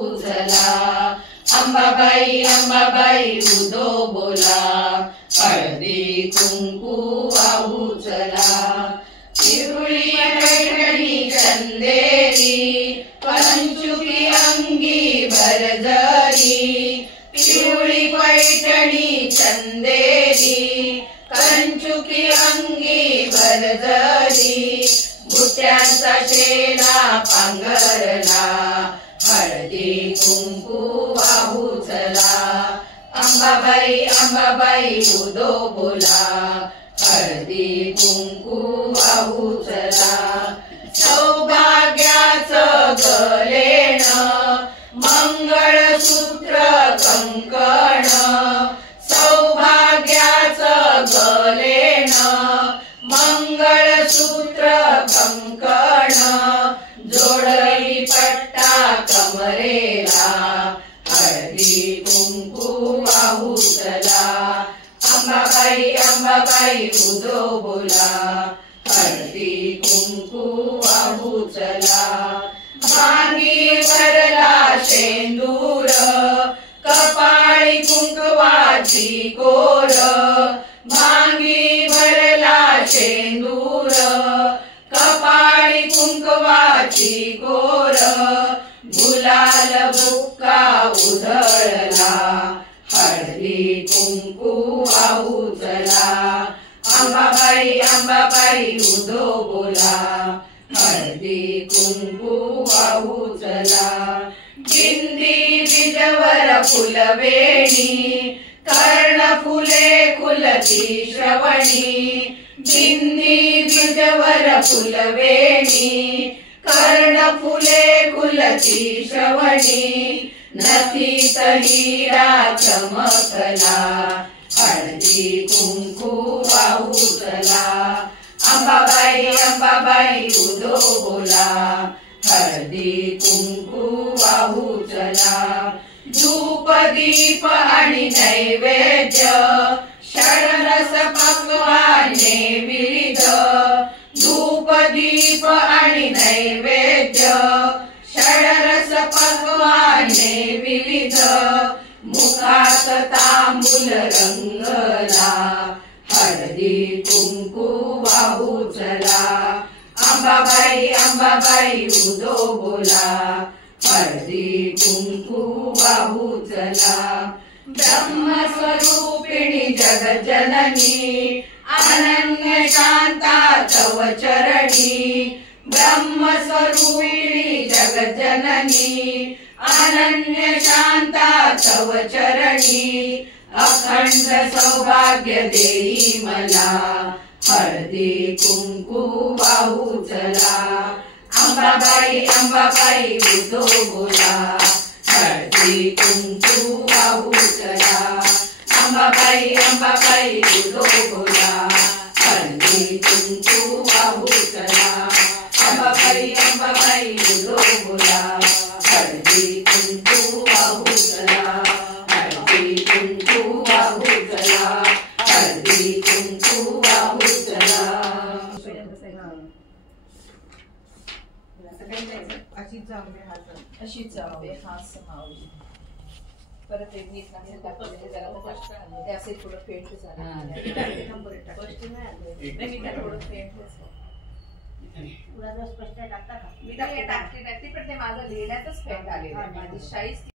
उचला अंबाबाई उदो बोला, हळदी कुंकू वाहू चला। पिरुळी पैठणी चंदेरी, पंचुकी अंगी भरजरी। पिरुळी पैठणी चंदेरी, कंचुकी अंगी भरजरी। बुट्यांचा शेला पांघरला, हळदी कुंकू वाहू चला। अंबाबाई उदो बोला, हळदी कुंकू वाहू चला। सौभाग्याचं गलेण, मंगळसूत्र कंकण। सौभाग्याचं गलेण, मंगळसूत्र कंकण। जोडली पट्टा कमरेला, हळदी कुंकू वाहू चला। अंबाबाई उदो बोला, हळदी कुंकू वाहू चला। भांगी भरला शेंदूर, कपाळी कुंकवाची कोर। भांगी भरला शेंदूर, कपाळी कुंकवाची कोर। गुलाल बुक्का उधळला, हळदी कुंकू वाहू चला। अंबाबाई उदो बोला, हळदी कुंकू वाहू चला। बिंदी बीजवर फुलवेणी, कर्णफुले खुलती श्रवणी। बिंदी बीजवर फुलवेणी, कर्णफुले खुलती श्रवणी। नथीत हिरा चमकला, हळदी कुंकू वाहू चला। अंबाबाई उदो बोला, हळदी कुंकू वाहू चला। धूप दीप आणि नैवेद्य, षडरस पक्वाने विविध। धूप दीप आणि नैवेद्य, षडरस पक्वाने विविध। मुखात तांबूल रंगला, हळदी कुंकू वाहू चला। अंबाबाई उदो बोला, हळदी कुंकू वाहू चला। ब्रह्मस्वरूपिणी जगज्जननी, अनन्य शांता तव चरणी। ब्रह्मस्वरूपिणी जगज्जननी, अनन्य शांता तव चरणी। अखंड सौभाग्य देई मला, हळदी कुंकू वाहू चला। अंबाबाई उदो बोला, हळदी कुंकू वाहू चला। अंबाबाई उदो बोला, हळदी कुंकू वाहू चला। अंबाबाई उदो बोला, हळदी कुंकू वाहू चला। हळदी कुंकू वाहू चला, हळदी कुंकू वाहू चला। अशीच जावे हास माऊली। परत एक नीट लागेल टाकलेले जरा ते असे थोडं फेंट झालं। मी काय थोडं फेंट पुरा स्पष्ट टाकता का? मी टाकते पण ते माझं लिहिण्यातच फेंट आलेलं आहे। माझी शाईच